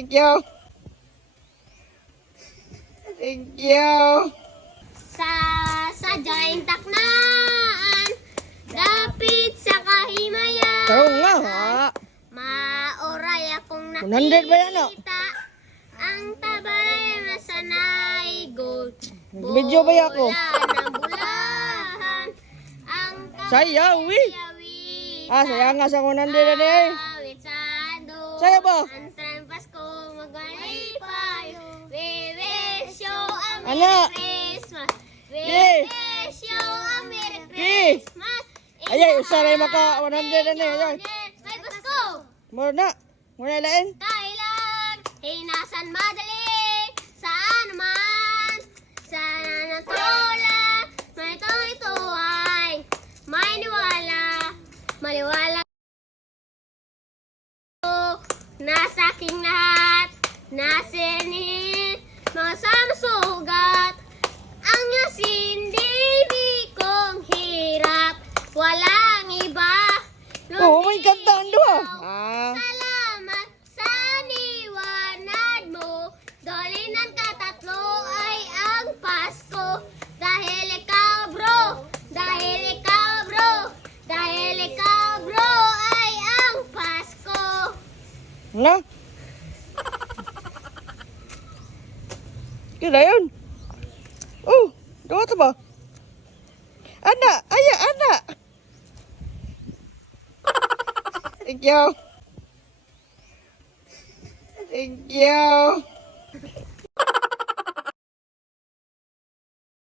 Thank you. Thank you. Sa giant taknaan, dapit sa kahimayan. Tarong nga ha. Maoray akong 100 ba yan, oh? nakita. Ang tabay masanay gold. Video ba yan ako? Bulan ng bulahan. Ang Sayawi. Ah, sayang nga sa 100 na eh. Saya ba? Ang Pasko magalipay. We wish you a Ana. Merry Christmas. We Yeah. wish you a Merry Yeah. Christmas. Ayay, usaray maka 100 na eh. Ayay. May Pasko. Mura na. Mura lain. Kailan hinasan madali saan man sana natulad may ito ay may niwala maliwala nasa aking lahat nasinin mga samsugat ang nasindi kong hirap walang iba Oh, may kanta ando ah. Ah. Salamat sa niwanag mo. Dali ng katatlo ay ang Pasko. Dahil ikaw bro, dahil ikaw bro, dahil ikaw bro ay ang Pasko. Na? Kira yun. Oh, dawa ta ba? Ana, aya, ana. Thank you. Thank you.